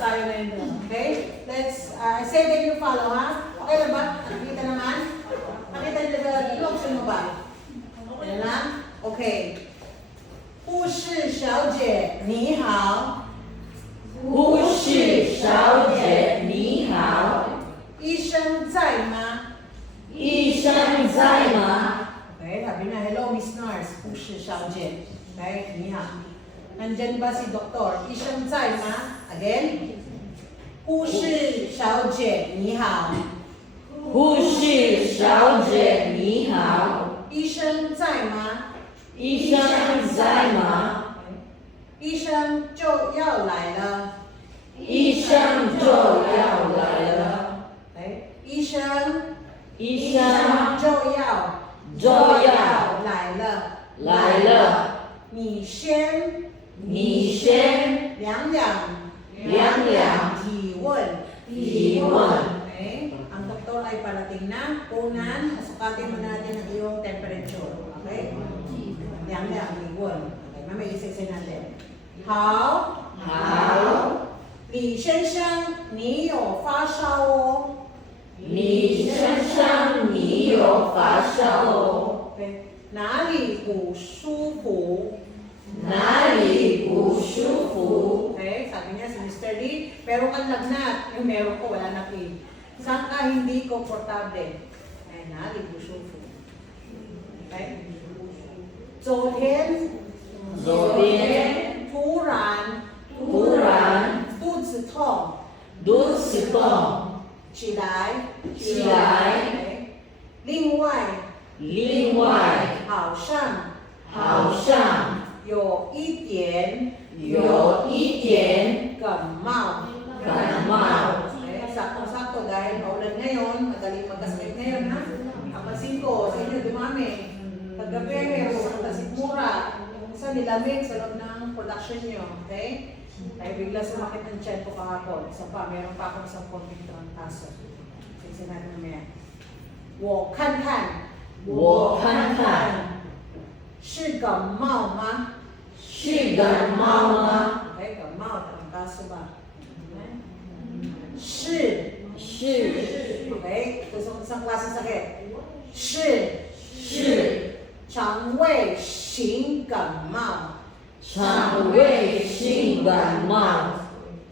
tayo ngayon doon. Okay? Let's, say then you follow, ha? Okay na ba? Nakikita naman? Nakita niyo ba? Iloksin mo ba? Okay na? Okay. 护士小姐，你好。护士小姐你好，医生在吗？医生在吗？ Okay, sabi na, hello Miss Nurse, 护士小姐。Okay, 你好。Nandyan ba si Doktor? 医生在吗？ Again. 护士小姐，你好。护士小姐你好，医生在吗？医生在吗？ 医生就要来了。医生就要来了， Okay, 医生医生就要来了。来了，你先你先量量体问。提问， Okay? Ang doktor ay parating na. Unan, sukatin mo natin ang iyong temperature. Okay? Yang体问。Okay, mamaya isa-isa natin. 好，好，李先生，你有发烧哦。李先生你有发烧哦， Okay. 哪里不舒服？哪里不舒服？ Okay, sabi niya si Mr. Lee, pero ang lagnat, yung meron ko, wala na P. Saan ka hindi komportable? Eh, 哪里不舒服？ Okay? 昨天突然肚子痛，肚子痛，起来。 Okay. 另外，另外好像好像有一点有一点感冒。感冒， Okay, sakto-sakto dahil maulan ngayon, madaling magkasakit ngayon ha. Ang pansin ko, sa inyo dumami. Kagabi, meron tasikmura. Isa nilamig sa loob ng production nyo. Okay? Kaya bigla sumakit ang tiyan ko kahapon. Isa pa, meron pa akong isang konting trangkaso. Sige natin mamaya. 我看看我看看是感冒吗？是感冒吗？ Okay, 感冒trangkaso ba? Okay? 是 Okay, ito sa isang klase sakit. 是肠胃型感冒，肠胃性感冒，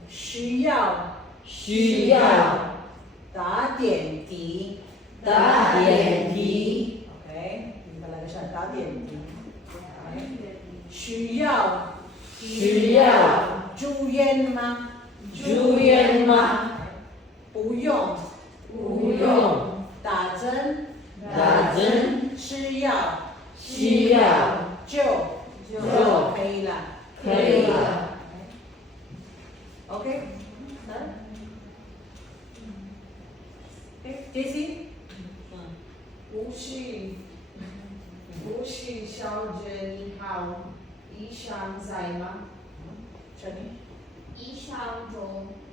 需要需要打点滴。打点滴， Okay, hindi talaga siya 打点滴。Okay. 需要需要住院吗？住院吗？不用，不用打针打针，吃药需要就可以了。可以了。 Okay? Okay, JC? 护士小姐你好，医生在吗？ Shani? 医生就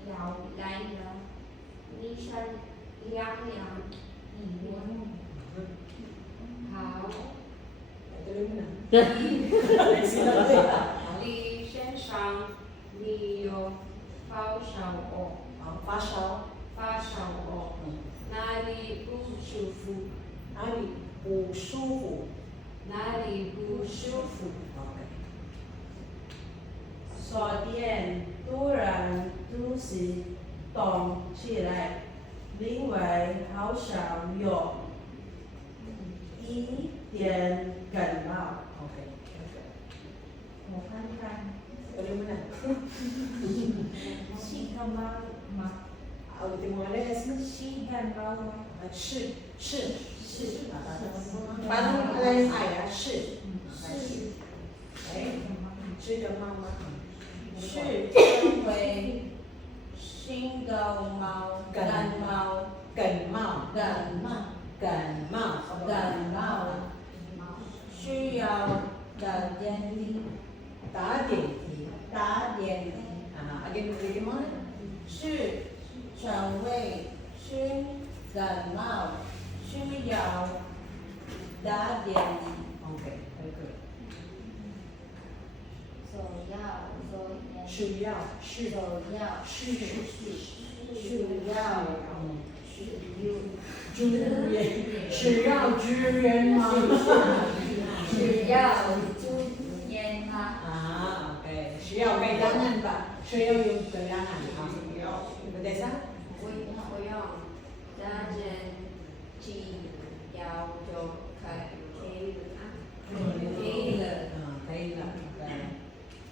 要来了，医生量体温。好， Tuloy mo na. Sila ko eh. 李先生，你有发烧哦？发烧，发烧哦？哪里不舒服？哪里不舒服？哪里不舒服？昨天突然肚子痛起来，另外好像有一点感冒。 Okay. 我看看， Tuloy mo na. 是感冒吗？ Ulitin mo nga les. 是感冒吗？是。是。 Paano wala yung I ah? 是。是。 Okay? 是感冒吗？是因为心感冒，感冒，感冒。感冒，感冒。感冒，需要打点滴，打点滴。打点滴， Again, ulitin mo. 是肠胃是感冒，需要打点滴。 Okay. Very good. 所要所言需要是要是需要支援，需要支援吗？需要支援吗？啊，OK，需要kailangan ba? 需要yung kailangan. Iba desa? 不用，家人只要就可以了。可以了。可以了。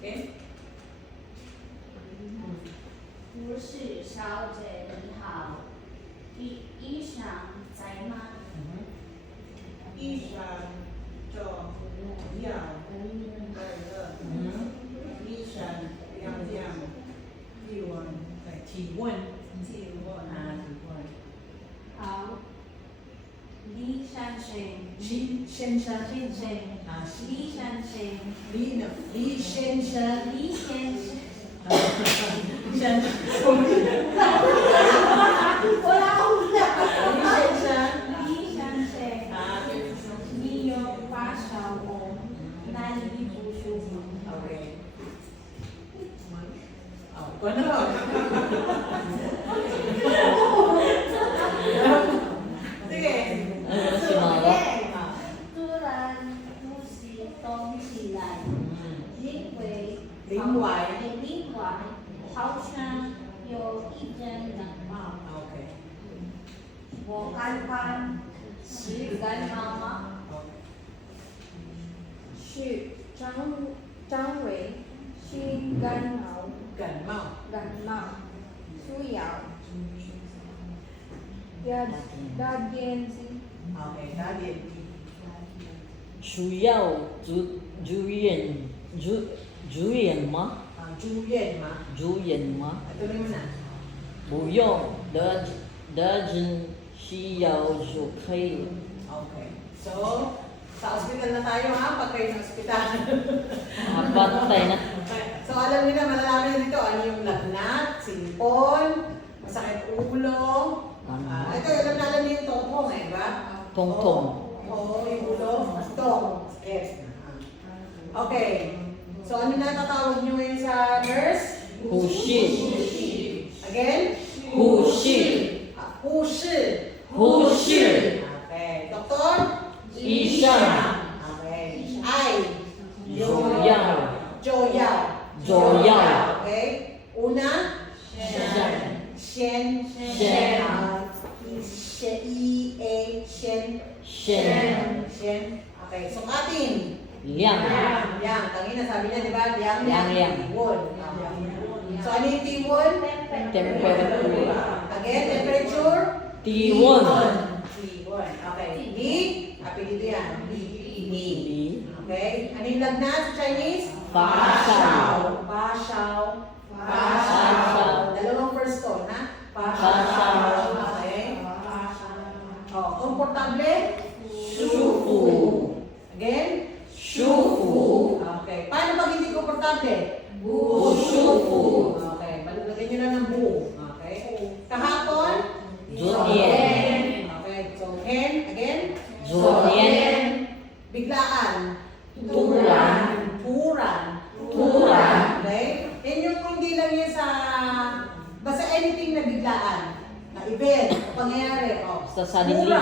OK。护士小姐你好，医生在吗？医生做药来了，医生量体温，好，李先生，先生，李先生，李先生，李先生。先生，我老李先生，李先生，你有发烧吗？哪里不舒服？ OK。ikaw na. Sige. 突然呼吸动起来，另外好像有一点感冒。 OK。我看看是感冒吗？是张伟是感冒，需要打点滴。 OK，打点滴。需要住院吗？住院吗？住院吗？ Tuloy mo na. 不用，得需要就可以了。 Okay. So, sa ospital na tayo ha, pag kayo sa ospital. Patay na. So, alam niyo na, malalaman dito, ano yung lagnat, sipon, masakit ulo. Ito, alam niyo yung tongtong eh, ba? Tongtong. Oo, yung ulo, tong. Yes. Okay. So, ano na tatawag niyo ngayon sa nurse? 护士， Again? 护士，护士. 护士， Okay. Doktor? 医生， Okay. Ay. 主要，主要. Okay. Una? 先. 先， 先. Okay. Sukatin. 量， Yang. Tangina sabi niya, di ba? Yang. Yang. Tiwon. So, ano yung tiwon? temperature, Again, temperature? T1, Tiwon. Okay. Heat? Apelido yan. Heat. B, Okay. Ano yung lagnat sa Chinese? 发烧， Pasyaw. Dalawang first tone, ha? Pasyaw. Okay. Oh, komportable? 舒服， Again? 舒服， Okay. Paano pag hindi komportable? 不舒服， Okay. Lagyan nyo lang ng bu. Okay. Kahapon? 昨天， Okay. So, hen. Again? 昨天， Biglaan. 突然， Turan. Okay? Yan yung hindi lang yan sa basta anything na biglaan. Na event, pangyayari. Oh. Suddenly.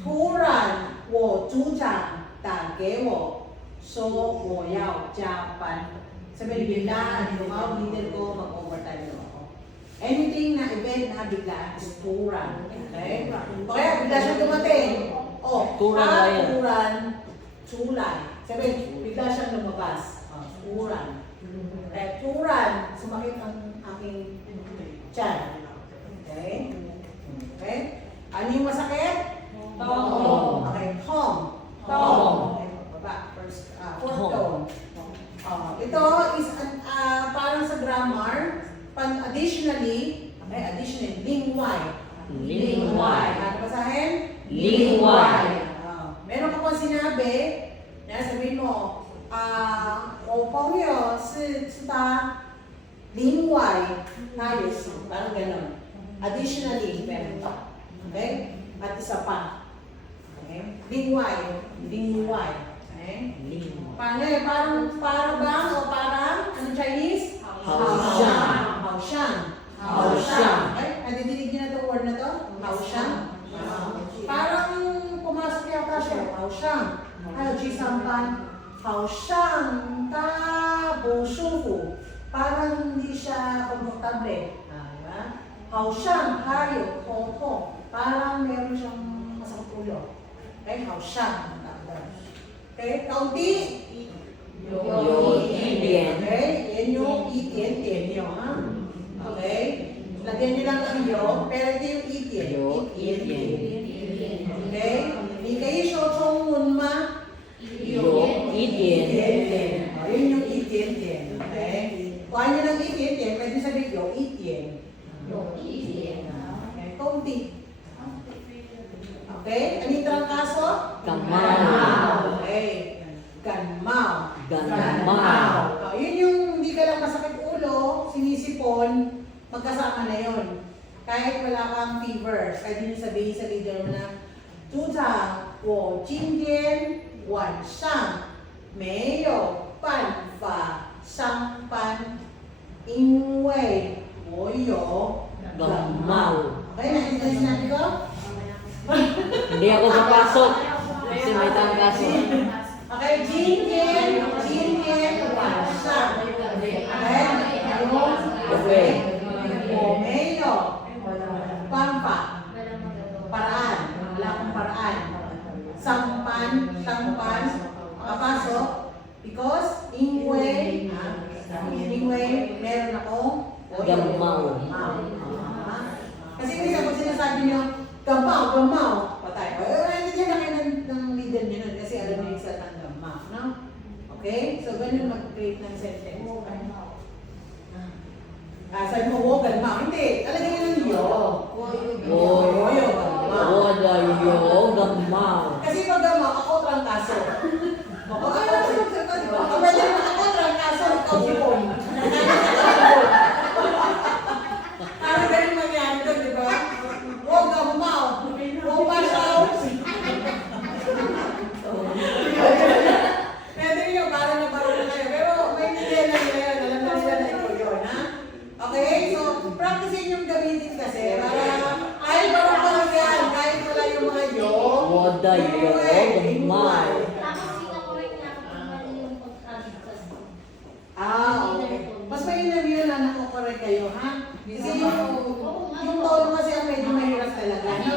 突然我组长打给我说我要加班. Sabi ni biglaan, tumawag leader ko, mag-overtime daw ako. Anything na event na biglaan is turan. Okay? O kaya bigla siyang dumating. Oh, Turan ba yan? Turan. Sabi, bigla siyang lumabas. Oh, turan. Turan, sumakit ang aking tiyan. Okay? Okay? Ano yung masakit? Tong. Okay, tong. Tong. Okay, baba. Fourth tone. Ito is parang sa grammar, additionally, lingway. Lingway. Ano basahin? Lingway. Meron ka pang sinabi, na sabihin mo, 我朋友是他另外他也是 parang gano'n. Additionally, meron pa. Okay? At isa pa. Okay? Lingway. Okay? Lingway. Paano eh? Parang para bang o parang ano laban, 好像他不舒服, parang hindi siya komportable. Diba? 好像他有头痛, parang meron siyang masakit ulo. Okay, 好像. Okay, kaunti. 有一点 Okay, yan yung 一点点yun, ha? Okay, lagyan nyo lang ang yo, pero ito yung 一点. 有一点 Okay, 你可以说中文吗？有一点 Yun yung 一点点. Okay, kuha nyo ng 一点点, pwede sabihin 有一点. Okay, kaunti. Okay, anong trangkaso? Gamao. Okay, ganmao. Gamao. Yun yung hindi ka lang masakit ulo, sinisipon, magkasama na yun. Kahit wala kang fever, pwede nyo sabihin sa leader mo na, 组长，我今天晚上没有办法上班，因为我有感冒。Okay, nakita yung sinabi ko? Hindi ako papasok. Kasi may tangkaso. Okay, 今天晚上，我没有办法 paraan, wala akong paraan. Sampan, kapasok, because ingway, meron akong Gamao. Kasi minsan kung sinasabi nyo, gamao, patay. Nandiyan na kayo ng leader nyo nun kasi alam nyo yung salitang gamao, no? Okay? So, ganun mag-create ng sentence. Sabi mo, wo, gamao. Hindi, alagay nyo ng yo. Yo, gamao. Gamao. Kasi pag gamao, ako trangkaso. Ako trangkaso, di ba? Pwede naman ako trangkaso, ikaw sipon. Parang ganun mangyari doon, di ba? Wo, gamao. Wo, pasaw. Pwede nyo, parang na kayo. Pero may nila na yun. Alam na nila na ito yun, ha? Okay? So, practicein yung gamitin kasi para kahit parang yan, kahit wala yung mga yo, Wada yo, gamao. Tapos sinakorek na ako kung mali yung pagkabigkas ko. Okay. Mas mainam yun na nakukorek kayo, ha? Kasi yung tono kasi ang medyo mahirap talaga, no?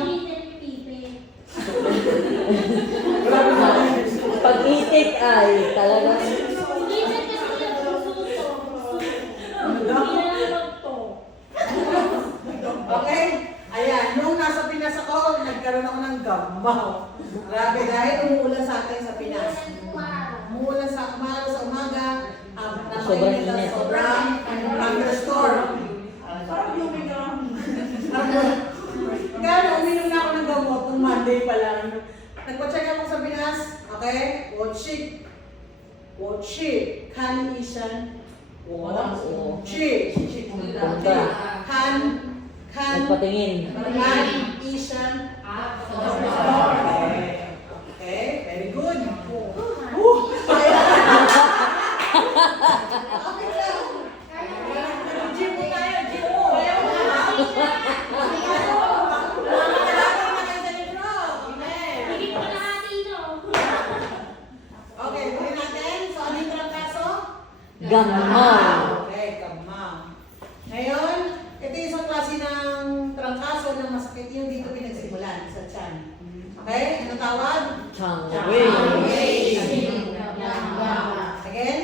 Pag-itik ay talagang Okay? Ayan, nung nasa Pinas ako, nagkaroon ako ng gamao. Grabe, dahil umuulan sa atin sa Pinas. Umuulan sa umaga, Sobrang napakainit at init. sobrang thunderstorm. Parang yung may gamang. Kaya uminom na ako ng gamot nung Monday pa lang. Nagpa-check ako sa Pinas, okay? 我去看医生，我去看 nagpatingin.医生。Okay, very good. Okay lang. Gym mo tayo, gym mo. Okay, buhin natin. So, ano yung trangkaso? Gamao. Okay, gamao. Ngayon, ito yung isang klase ng trangkaso na masakit yung dito pinagsimulan sa tiyan. Okay, ano tawag? Changwei. Again?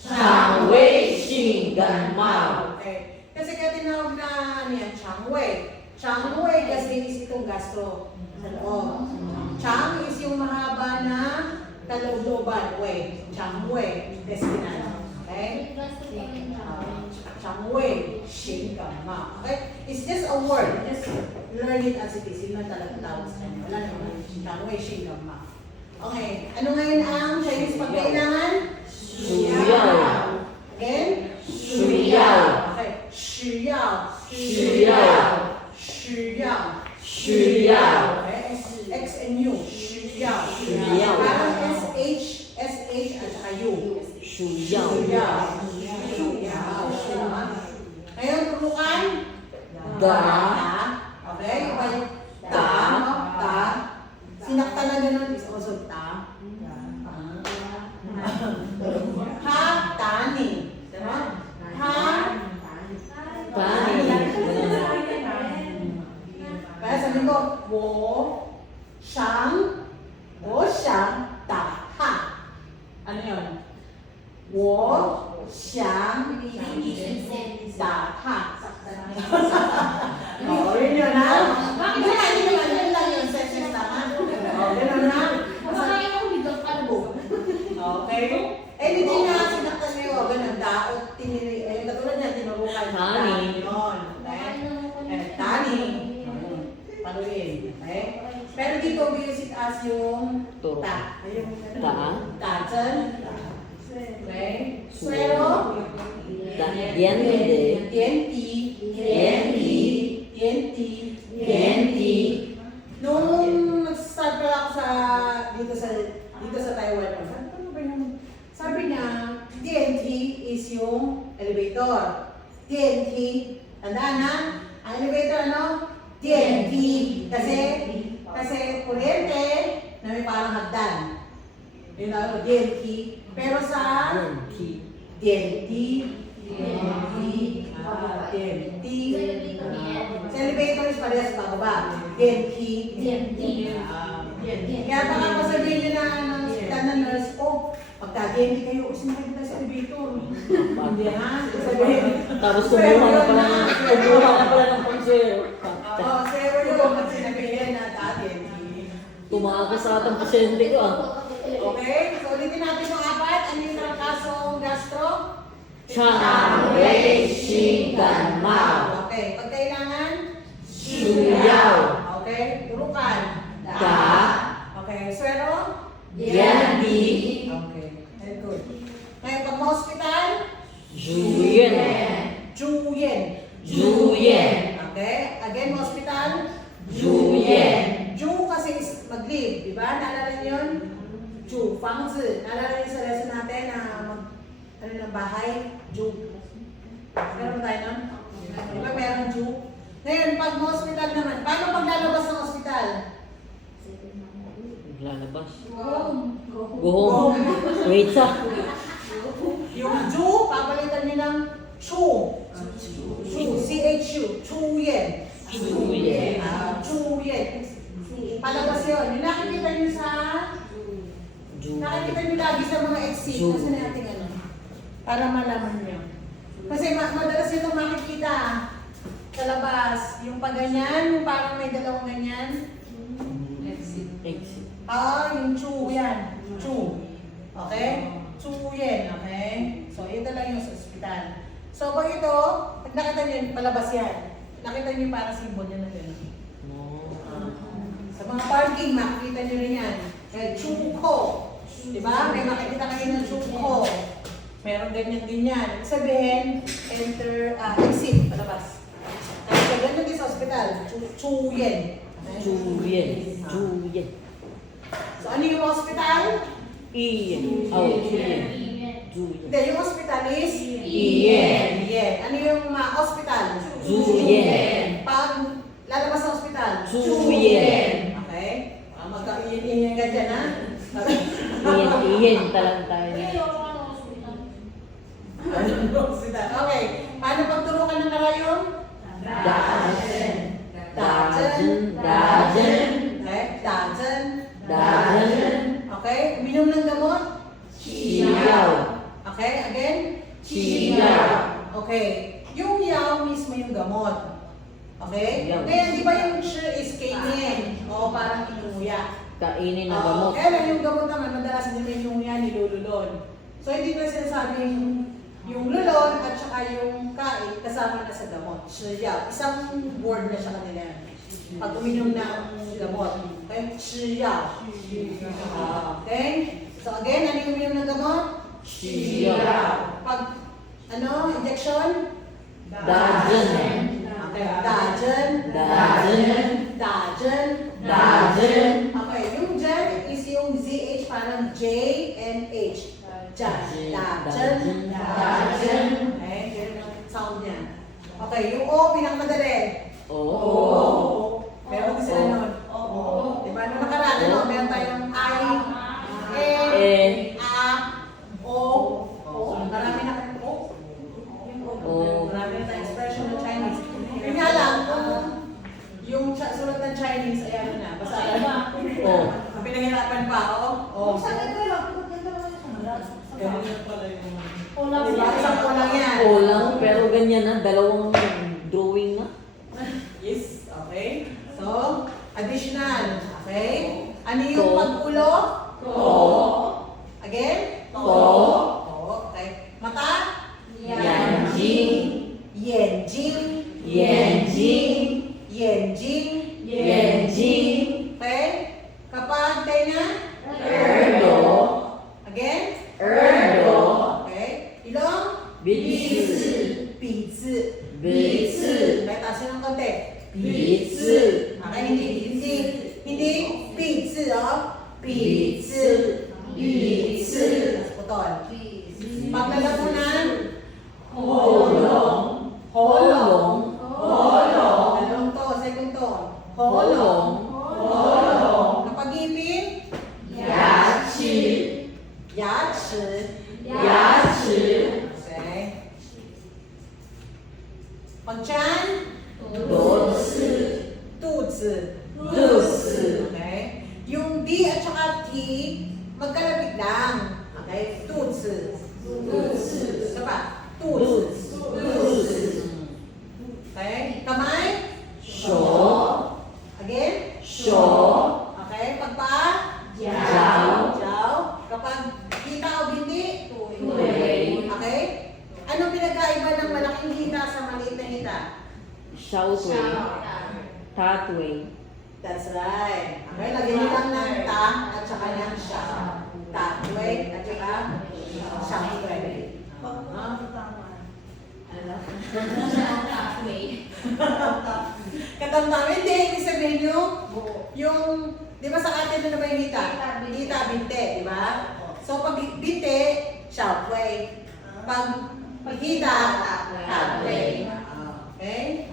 Changwei Xing Gamao. Okay. Kasi kaya tinawag na ano yan, Changwei. Changwei kasi is itong gastro sa loob. Chang is yung mahaba na kalooban. Wei. Changwei. Intestinal. Okay? Changwei. Xing Gamao. Okay? It's just a word. Just learn it as it is. Yun lang talagang tawag sa kanya. Wala naman. Changwei Xing Gamao. Okay. Ano ngayon ang Chinese pagkailangan? Shuyao. Again? Shuyao. Okay. 需要 Shuyao. Okay. X and U. 需要 Shuyao. Parang SH at saka U. Shuyao. Ngayon, tulukan. Da. Okay. Iba yung ta. Ta. Sinakta na ganun is also ta. Da, ha. Oh, yun yun ha. Hindi naman, yun lang yun. Sessions lang ha. Oh, ganun ha. Kumakain ako dito, kalbo. Okay. Eh, hindi nga sinaktan niyo. Ganun, daot, tiniri. Eh, katulad niya, tinurukan. Tani. Yun. Okay. Tani. Paluin. Okay. Pero dito, visit as yung Turo. ta. Yung Ta. Tajan. Okay. Suero. Diente. Dienti. Dienti. Nung nag-start pa ako dito sa Taiwan, ano ba yung sabi niya, TNT is yung elevator. TNT, tandaan na, ang elevator ano? TNT. Kasi kuryente na may parang hagdan. Yun ano, TNT. Pero sa TNT. Sa elevator is parehas pababa. TNT. Kaya baka masabihin nyo na ng nurse, oh, pagka-DNT kayo, sumakit na sa elevator. Hindi ha? Sabihin. Tapos sumuha na pala ng pansero. Oo, zero yun. Pag sinabihin na DNT. Tumakas sa atang pasyente ko ah. Okay? So ulitin natin yung apat. Ano yung trangkasong gastro? Chang, Wei, Shi, Gan, Mao. Okay. Pag kailangan? Shuyaw. Okay. Turukan? Da. Okay. Swero? Yan, Di. Okay. Very good. Ngayon, pag hospital? Juyen. Juyen. Juyen. Okay. Again, hospital? Juyen. Ju kasi is mag-leave. Diba? Naalala niyo yun? Ju. Fangzi. Naalala niyo sa lesson natin na ano ng bahay? Ju. Meron tayo nun? Diba meron Ju? Ngayon, pag hospital naman, paano paglalabas ng hospital? Lalabas. Go Go home. Wait sa. Yung Ju, papalitan niyo ng Chu. Chu. C-H-U. Chuyen. Chuyen. Chuyen. Palabas yun. Yung nakikita niyo sa... Nakikita niyo lagi sa mga exit. Ju. Kasi natin ano. Para malaman niyo. Kasi madalas ito makikita sa labas. Yung paganyan, yung parang may dalawang ganyan. Exit. Yung Chu yan. Chu. Okay? Chu yan. Okay? So, ito lang yung sa ospital. So, pag ito, pag nakita niyo, palabas yan. Nakita niyo yung parang symbol niya na gano'n. Sa mga parking, makikita niyo rin yan. Chuko. Diba? May makikita kayo ng Chuko. Meron ganyan-ganyan. Ibig sabihin, exit, palabas. Kasi ganyan din sa ospital. Chuyen. Juyen. Juyen. So, ano yung hospital? Iyen. Oh, Juyen. Juyen. Hindi, yung hospital is? Iyen. Iyen. Ano yung hospital? Juyen. Pag lalabas sa hospital? Juyen. Okay. Magka-iyen-iyen ka dyan, ha? Iyen talang tayo. Hospital. Okay. Paano pagturukan ng karayom? Dajen. Dajen. Dajen. Okay. Dajen. Dajen. Okay. Uminom ng gamot? Siyaw. Okay. Again? Siyaw. Okay. Yung yaw mismo yung gamot. Okay? Yaw. Kaya di ba yung shi is kainin? O parang inuya. Kainin na gamot. Kaya lang yung gamot naman, madalas nila yung yan, nilululon. So hindi na sinasabing yung lulon at saka yung kain kasama na sa gamot. Shiyaw. Isang word na siya kanila. Pag uminom ng gamot. Okay? Shiyaw. Okay? So again, ano yung uminom ng gamot? Siyaw. Pag injection? Dajen. Okay. Dajen. Dajen. Dajen. Dajen. Okay. Yung jen is yung ZH parang J and H. Jan. Dajen. Dajen. Okay. Ganun ang sound niya. Okay. Yung O, pinakamadali. Oo. Meron sila nun. Diba? Nung nakaraan, meron tayong I, E. A, O. Marami na tayong O. Marami na tayong expression ng Chinese. Yun nga lang, yung sulat ng Chinese, ayan na. Basta pinahirapan pa, Ganun yan pala yung... Diba? Isang ko lang yan. O ganyan na, dalawang drawing na. Yes, okay. So, additional, okay? Ano yung To. pag-ulo? To. Again? To. Okay. Mata? Yanjing. Yenjing. Yenjing. Yenjing. Yenjing. Okay? Kapag tenga? Erdo. Again? Erdo. Okay. Ilong? Bizi. Bizi. Bizi. Okay, tasin ng konti. Bizi. Okay, hindi bizi, oh. Bizi. Bizi. Putol. Paglalamunan? Holong. Holong. Holong. Dalawang to, second tone. Holong. Holong. Kapag ipin? Yachi. Yachi. Yachi. Okay. Pag tiyan? Dozi. Tuzi. Duzi. Okay. Yung D at saka T, magkalapit lang. Okay. Tuzi. Isa pa. Tuzi. Duzi. Okay. Kamay? Sho. Again? Sho. Okay. Pagpaa? Jiao. Jiao. Kapag kita o binti? Tui. Okay. Anong pinagkaiba ng malaking hita sa maliit na hita? Xiao Tui. Ta Tui. That's right. Okay, lagyan mo lang ng ta at saka ng siya. Ta-tui at saka siya-tui. Ano? Katamtami, hindi. Ibig sabihin yung, di ba sa atin na ba yung hita? Hita, binte, di ba? So, pag binte, siya-tui. Pag hita, ta-tui. Okay?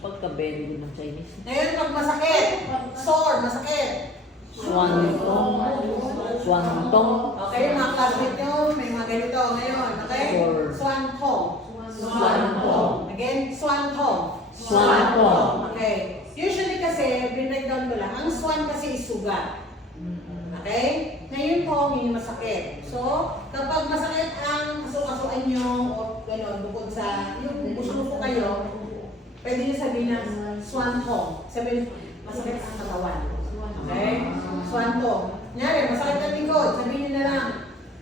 Pagka-very good ng Chinese. Ngayon, pag masakit, sore, masakit. Swan-tong. Swan-tong. Okay, mga classmate nyo, may mga ganito ngayon. Okay? Sore. Swan-tong. Swan-tong. Again, swan-tong. Swan-tong. Okay. Usually kasi, breakdown ko lang, ang swan kasi is sugat. Okay? Ngayon po, hindi masakit. So, kapag masakit ang kasukasuan nyo o gano'n, bukod sa yung gusto ko kayo, pwede nyo sabihin na swan-tong. Sabihin, masakit ang katawan. Okay? Swan-tong. Kunyari, masakit ang likod, sabihin nyo na lang,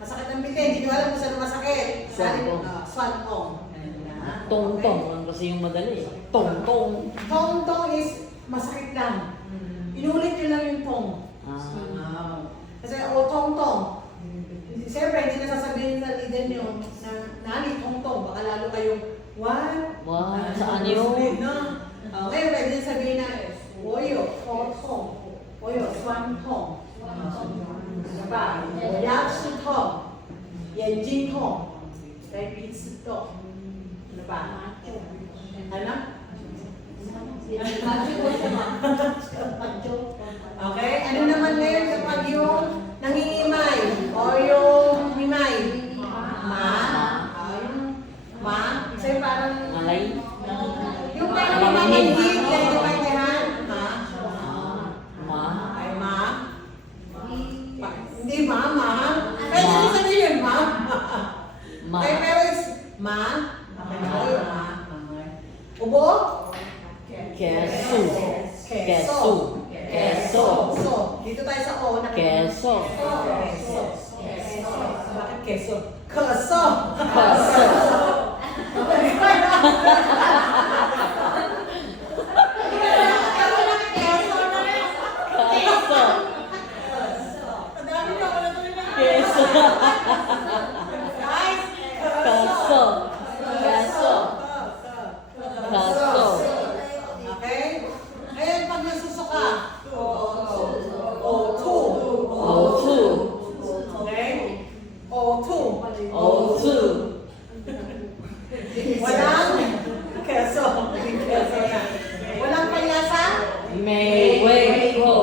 masakit ang pite, hindi nyo alam kung saan masakit. Swan-tong. Swan-tong. Tong-tong. Ang kasi yung madali. Tong-tong. Tong-tong is masakit lang. Inulit nyo lang yung tong. Ah. Kasi, tong-tong. Siyempre, hindi na sasabihin sa leader nyo na nani, tong-tong. Baka lalo kayong, what? Wow, saan yun? No? Ngayon, pwede din sabihin na, oyo, tong. Oyo, swan-tong. Diba? Ya-shi-tong. Yan-jing-tong. Kaya pizza-tong. Diba? Ano? Okay, ano naman ngayon kapag yung nangingimay o yung himay? Isa yung parang, Malay. yung parang mamanhid, yan yung maintindihan? Ma. Ay, hindi mama. Pwede din sabihin yun, ma. Ma. Ay, pero is, ma. Okay, ma. Okay. Ubo? Keso. Keso. Keso. So, dito tayo sa O. Keso. Keso. Bakit keso? Keso. Keso. Keso. Ang dami niyo ako natuloy. Keso. Guys, Keso. Keso. Keso. Okay? Ngayon, pag nasusuka, O2. O2. Okay? O2. O2. Walang keso. Keso na. Walang palyasa? May wait ko.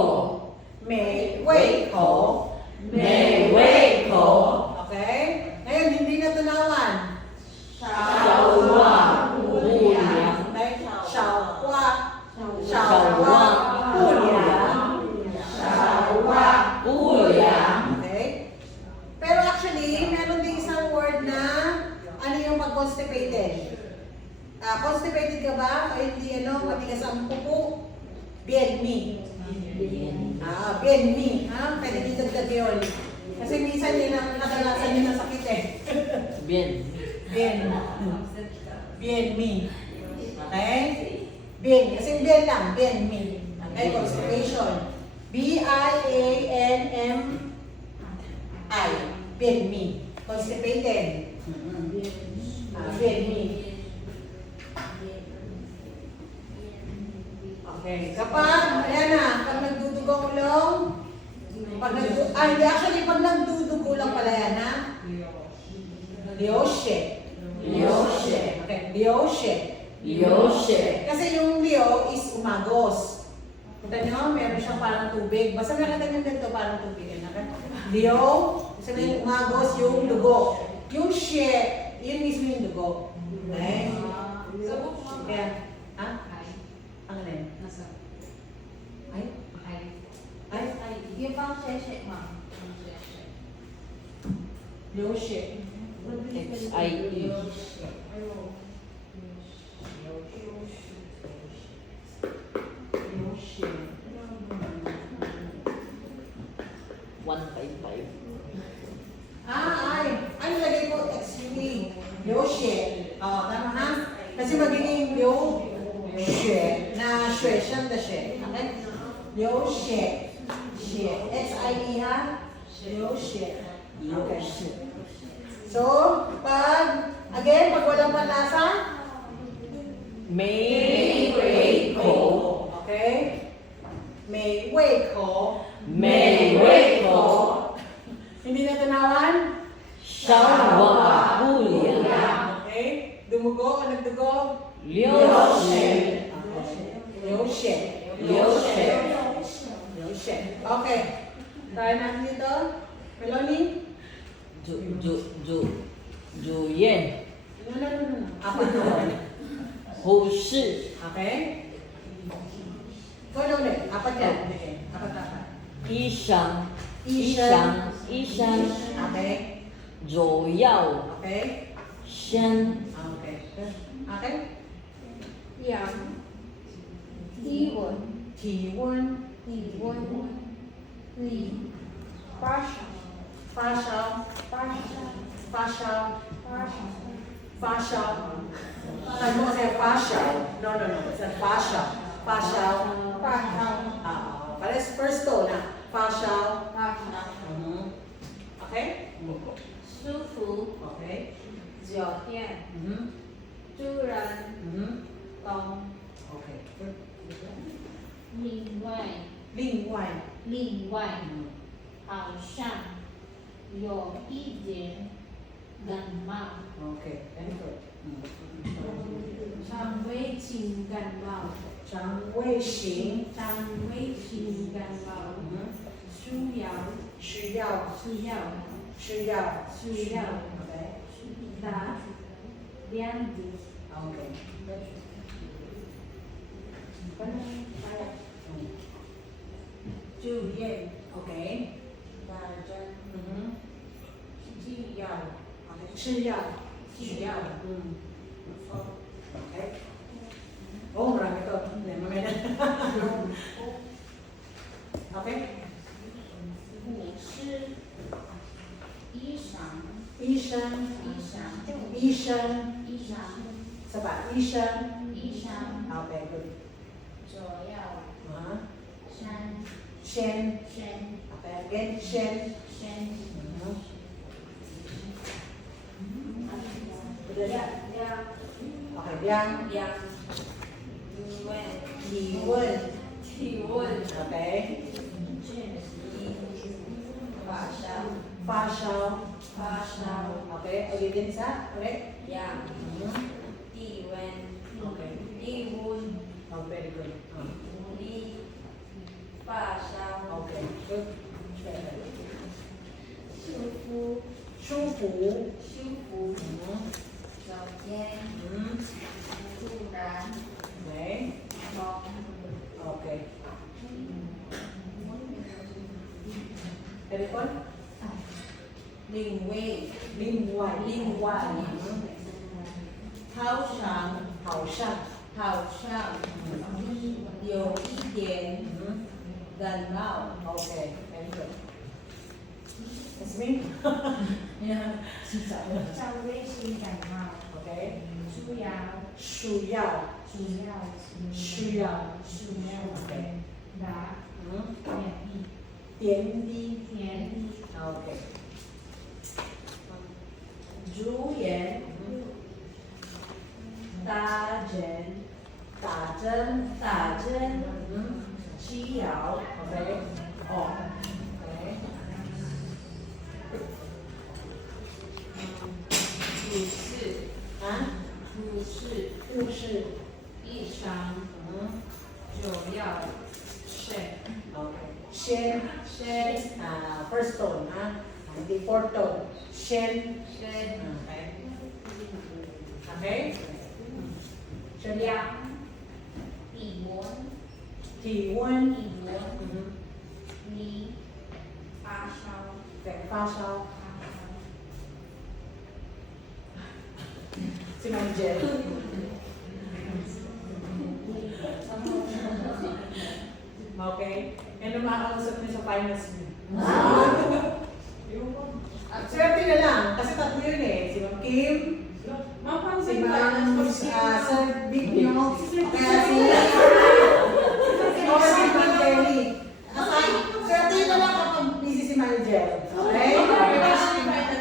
May wait ko. May wait ko. Okay? Ngayon, hindi na tunawan. Shawa. Uliang. Okay? Shawa. Shawa. Uliang. Shawa. Uliang. Okay? Pero actually, meron din isang word na ano yung pag-constipated? Constipated ka ba? O hindi matigas ang pupo? Bien mi. Bien mi. Pwede dito dagdag yun. Kasi minsan yun ang kadalasan yun ang sakit eh. Bien. Bien. Bien mi. Okay? Bien. Kasi bien lang. Bien mi. Okay? Constipation. B-I-A-N-M-I. Bien mi. Constipated. Bien mi. Okay. Kapag, ayan na, pag nagdudugo ang ulong, hindi, actually, pag nagdudugo lang pala yan, ha? Lioshe. Lioshe. Okay, lioshe. Lioshe. Kasi yung lio is umagos. Kita nyo, meron siyang parang tubig. Basta nakita nyo dito parang tubig. Lio, sabihin umagos yung dugo. Yung she, yun mismo yung dugo. Okay? Kaya, ha? Ang ano yun? Ay? Ay? Yung pang sheshe, ma'am. Lioshe. X-I-E. Lioshe. 155. Ay, lagay ko XUE. Lioshe. Tama ha? Kasi magiging lioshe na shue, siyang da shue. Okay? Lioshe. She. X-I-E ha? Lioshe. Okay. So, again, pag walang panlasa, May wait ko. okay? May wait ko. May wait ko. Hindi na tanawan? Shawa Julia. Okay? Dumugo o nagdugo? Lioshe. Lioshe. Lioshe. Lioshe. Okay. Try natin dito. Melanie? Juyen. No. Apat na. Hu shi. Okay? Ikaw na ulit. Apat yan. Okay. Apat. Isang. Isang. Okay. 主要 Okay. 先 Okay. Okay. Yang. Tiwon. Tiwon. Tiwon. Li. Pasha. Fashaw. Pasha. Fashaw. Pasha. Fashaw. Sabi mo kasi fashaw. No. It's not fashaw. Fashaw. Pasha. Pares first tone na. Fashaw. Pasha. Okay? 舒服。 Okay. 酒店。 住人。 东。 Okay. 另外。 另外。好像有一点感冒。 Okay. Very good. 肠胃型感冒。肠胃型。肠胃型感冒。需要。需要。Okay. 打两滴。 Okay. Juliet. Okay. 吃药。Okay. Oh, marami to. Mamaya na. Okay. 你是医生。医生。Sabat. 医生。 Okay, good. 左右。 山。 Shen. Okay, again. Shen. Okay, Liang. Li Wen. Okay. Fa Shao. Okay, ulitin sa ulit. Okay. Oh, very good. Okay, good. 舒服。酒店。住人。 Okay. 东。 Okay. Telepon? Lingwei. 好像好像，有一点嗯感冒。 ，OK, very good. Yasmin? 稍微性感冒， Okay. 需要需要，需要需要，需要 OK. 打嗯，点滴点滴点滴，OK. 住院打针打针，嗯吃药。 ，OK. 哦， OK. 护士，啊，护士，护士，医生，嗯就要先，OK. 先first tone 啊，hindi fourth tone. 先先，OK. OK. 量体温体温，体温嗯，你发烧对，发烧，si Mangel. Okay. Ano makakausap niyo sa finals niyo? Swerte na lang, kasi tatlo yun eh. Si Ma'am Kim, Ma'am, paano si sa Ma'am Sir Big Nyo, kaya si Ma'am Kelly. Swerte na lang kapag busy si Mangel. Okay?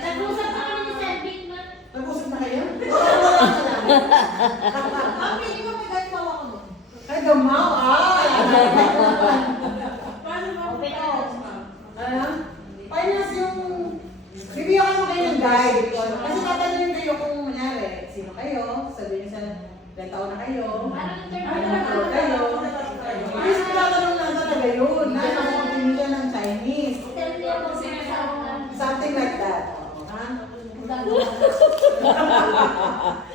Nag-usap na kami ni Sir Big Man. Nag-usap na kayo? Wala ka lang. Mami, di ba may gagawa ko nun? Ay, gamaw! Ay! Paano ba? Open house, ma'am. Ano? Finance yung... Bibigyan ko kayo ng guide. Kasi tatanungin kayo kung mangyari. Sino kayo? Sabihin niyo sa ilang taon na kayo. Parang Ano interview na kayo? Please, tinatanong lang talaga yun. Nakakapuntin niya ng Chinese. Interview ako sa kasama. Something like that. Ha?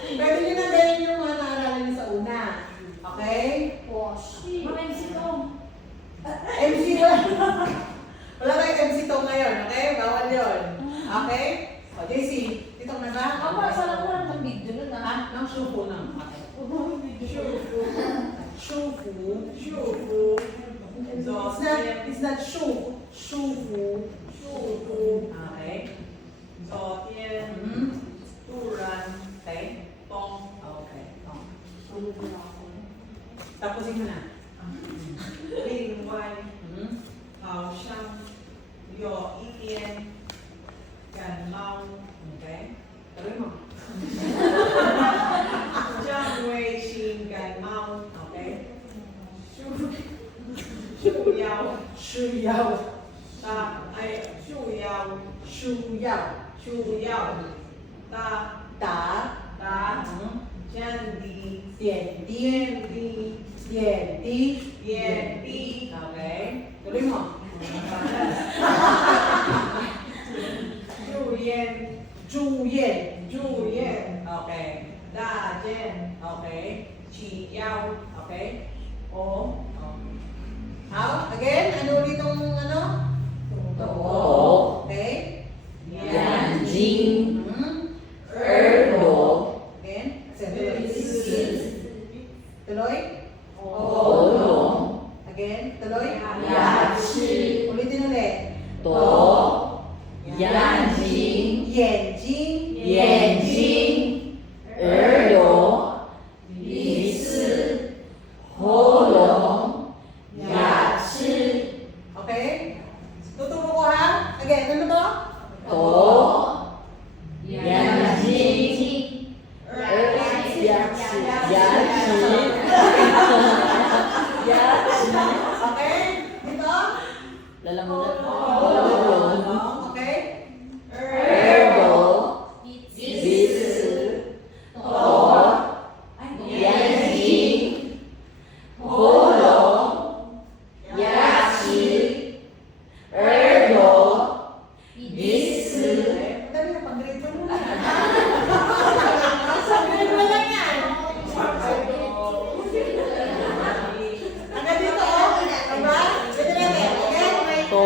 Pwede niyo na din yung mga naaralan niyo sa una. Okay? Mga MC Tom. MC wala. Wala tayong MC Tom ngayon, okay? Bawal yun. Okay? O, JC, dito na ba? Ako, saan ako lang ng video nun Ha? ah. Nang shufu na. Shufu. It's not shu. Shufu. Okay. 昨天 Mhm. 突然 Okay. 咚 Okay. Oh. Tapusin mo na. 另外 Mhm. 好像有一点感冒， Okay. Tuloy mo. 降微型感冒， Okay. 束腰需要。大束腰需要。束腰大打。大嗯。降低点滴。点滴点滴。点滴 Okay. Tuloy mo. 住院住院。住院 Okay. 大件 Okay. 起腰 Okay. 哦 How? Again? Ano ulit yung ano? Too. Okay. 眼睛、 Hmm. 耳朵、 Again. 鼻 Tuloy. 喉咙、 Again. Tuloy. 牙齿、 Ulitin ulit. 朵、眼睛、眼睛。眼睛、耳朵、鼻子、喉咙、牙齿、 Okay? Tuturo ko ha? Again. Ano to? 朵、眼睛、牙齿、Okay? Dito? lalamunan, Okay? 耳朵、鼻子、朵、眼睛、喉咙、牙齿、耳朵、鼻子。 Dali na, pag-grade mo muna. Pag-grade mo lang yan. Hanggang dito, oh. Diba? Sige natin. Okay?朵、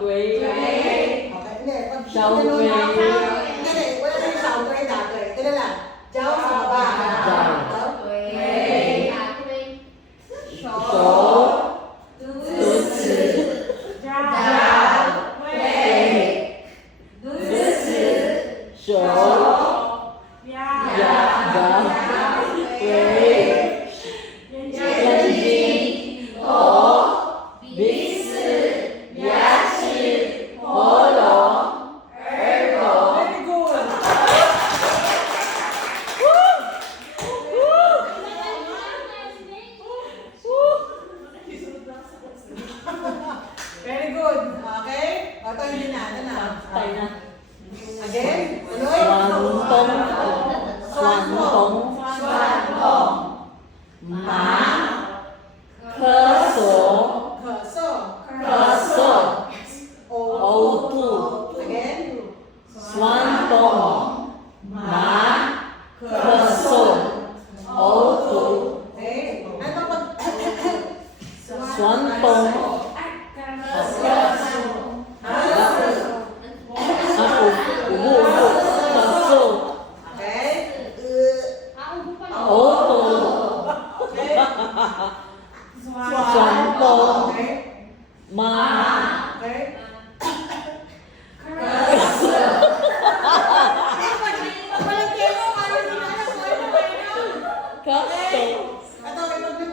tuế. Okay, hindi. Pag Xiao ganun, Tui. Hindi, wala na yung xiao tui, da tui. Ito lang. Jiao sa baba. Jiao. Ito. 对，答对， Số 读 tứ sĩ 家 对，读 số呀 dạ dạ tuế nhân chi tổ biết sư giá trị hổ lộ er cổ. Very good. Very good. Okay? O, ito hindi na. Ito na. Tay na. Again. Tuloy. Soạn tống soạn tống mã khơ số Khở khơ số Âu ấu thu Again. soạn tống mã khơ số ấu thu Okay. Ano pag... soạn tống ubu khơ số Okay. ấu thu Okay. soạn tống Okay. mã Okay. khơ số Ito, ito.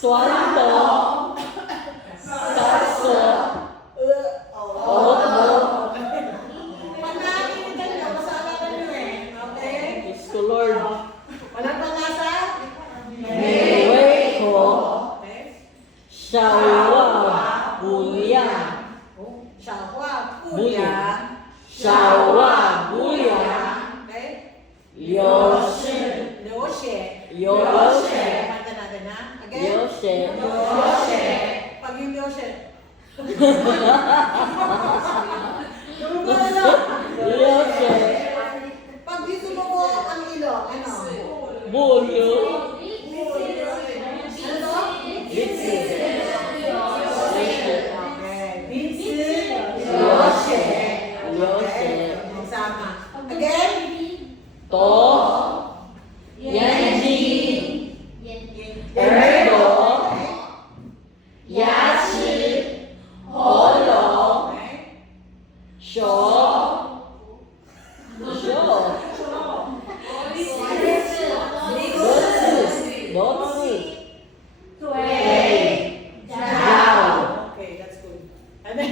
soạn tống khơ số ấu thu. Pag nakakita nyo, masalanan nyo eh. Okay? Diyos ko Lord, Walang panlasa? may way ko Okay. shawa buya Shawa, Puya. shawa buya Okay? liu shi Liu Xie. liu shi Kanta natin ha? Again? liu shi Liu Xie. Pag yung Liu Xie. Tumugo na. liu shi Pag dito mo ang ilong, ano? bu liu Ano to? litsi Okay. Binsi. liu shi liu shi Sama. Again? to yan ji er do ya shi ho lo Okay. Sure. Sure. Đốt sư. Giàu. Okay, that's good. And then,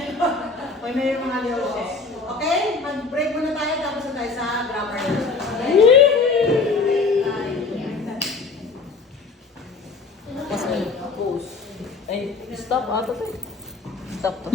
may may mga Liu Xie. Okay? Mag-break muna tayo tapos na tayo sa grammar. Pause. Ay, stop ata to. Stop to.